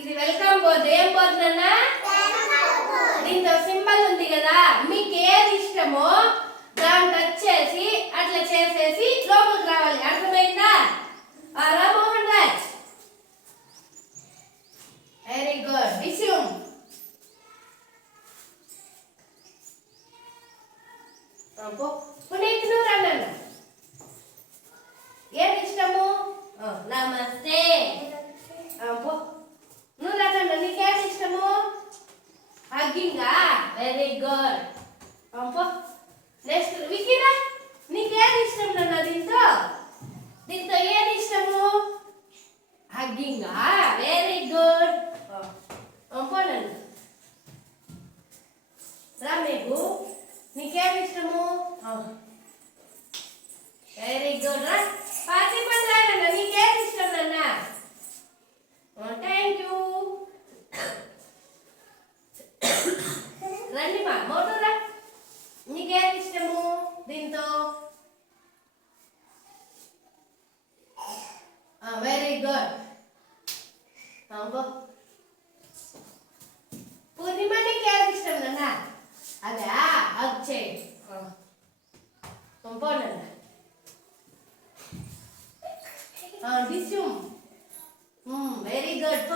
ఇది welcome board. ఏం board నాన్న? దీంతో సింబల్ ఉంది కదా, మీకు ఏది ఇష్టమో దాన్ని టచ్ చేసి అట్లా చేసేసి లోపలికి రావాలి. అర్థమైందా? Ramohan Raj, very good. విషయం పునీత్ నువ్వు రన్న. ఏది ఇష్టము? నమస్తే. నువ్వు రన్న, నీకేది ఇష్టము? హగ్గింగా, వెరీ గుడ్. నెక్స్ట్ వికీరా, నీకేది ఇష్టం నాన్న? దీంతో ఏది ఇష్టము? హగ్గింగా, వెరీ గుడ్. పోనండి రామేగు, నీకేమి ఇష్టము? వెరీ గుడ్ రా. పార్టీ పండ్రానన్న, నీకేమి ఇష్టం నాన్న? Thank you. రండి మా మోటోరా, నీకేమి ఇష్టము దీంతో? Very good. పూర్ణిమ, నీకేమి ఇష్టం నాన్న? అదే వచ్చే పోనండి. డిస్యూమ్, వెరీ గుడ్.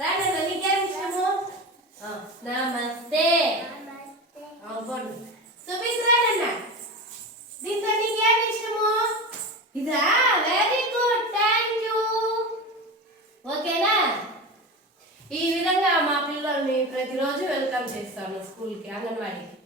రానన్న, నీకేమి ఇష్టము? నమస్తే. సుమిత్రానన్న, దీంతో నీకేమి ఇష్టము? ఇదా, వెరీ గుడ్, థ్యాంక్ యూ. ఓకేనా? ఈ విధంగా మా పిల్లల్ని ప్రతిరోజు వెల్కమ్ చేస్తాను స్కూల్కి, అంగన్వాడీకి.